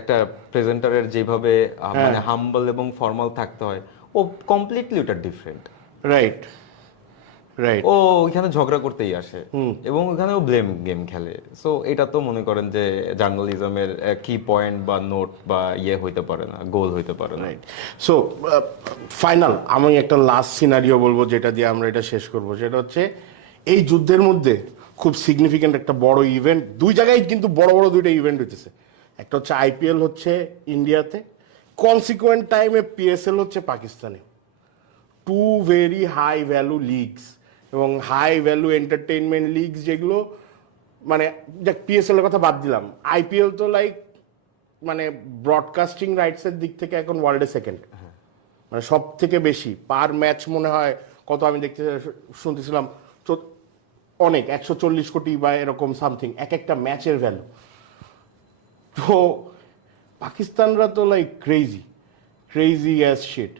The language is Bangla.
একটা প্রেজেন্টারের যেভাবে মানে হাম্বল এবং ফর্মাল থাকতে হয়, ও কমপ্লিটলি ওটা ডিফারেন্ট। Right, right. ও ওইখানে ঝগড়া করতেই আসে এবং ওইখানে ও ব্লেম গেম খেলে। সো এটা তো মনে করেন যে জার্নালিজমের কি পয়েন্ট বা নোট বা ইয়ে হইতে পারে না, গোল হইতে পারে না। রাইট। সো ফাইনাল আমি একটা লাস্ট সিনারিও বলবো যেটা দিয়ে আমরা এটা শেষ করব, সেটা হচ্ছে এই যুদ্ধের মধ্যে খুব সিগনিফিক্যান্ট একটা বড় ইভেন্ট, দুই জায়গায় কিন্তু বড় বড় দুইটা ইভেন্ট হইতেছে। একটা হচ্ছে আইপিএল হচ্ছে ইন্ডিয়াতে, কনসিকুয়েন্ট টাইমে পিএসএল হচ্ছে পাকিস্তানে। Two very high value leagues এবং হাই ভ্যালু এন্টারটেইনমেন্ট লিগস, যেগুলো মানে দেখ পিএসএল এর কথা বাদ দিলাম, আইপিএল তো লাইক মানে ব্রডকাস্টিং রাইটসের দিক থেকে এখন ওয়ার্ল্ডে সেকেন্ড, মানে সব থেকে বেশি পার ম্যাচ মনে হয় কত আমি দেখতে শুনতেছিলাম, অনেক 140 কোটি বা এরকম সামথিং এক একটা ম্যাচের ভ্যালু। তো পাকিস্তানরা তো like crazy crazy as sheet.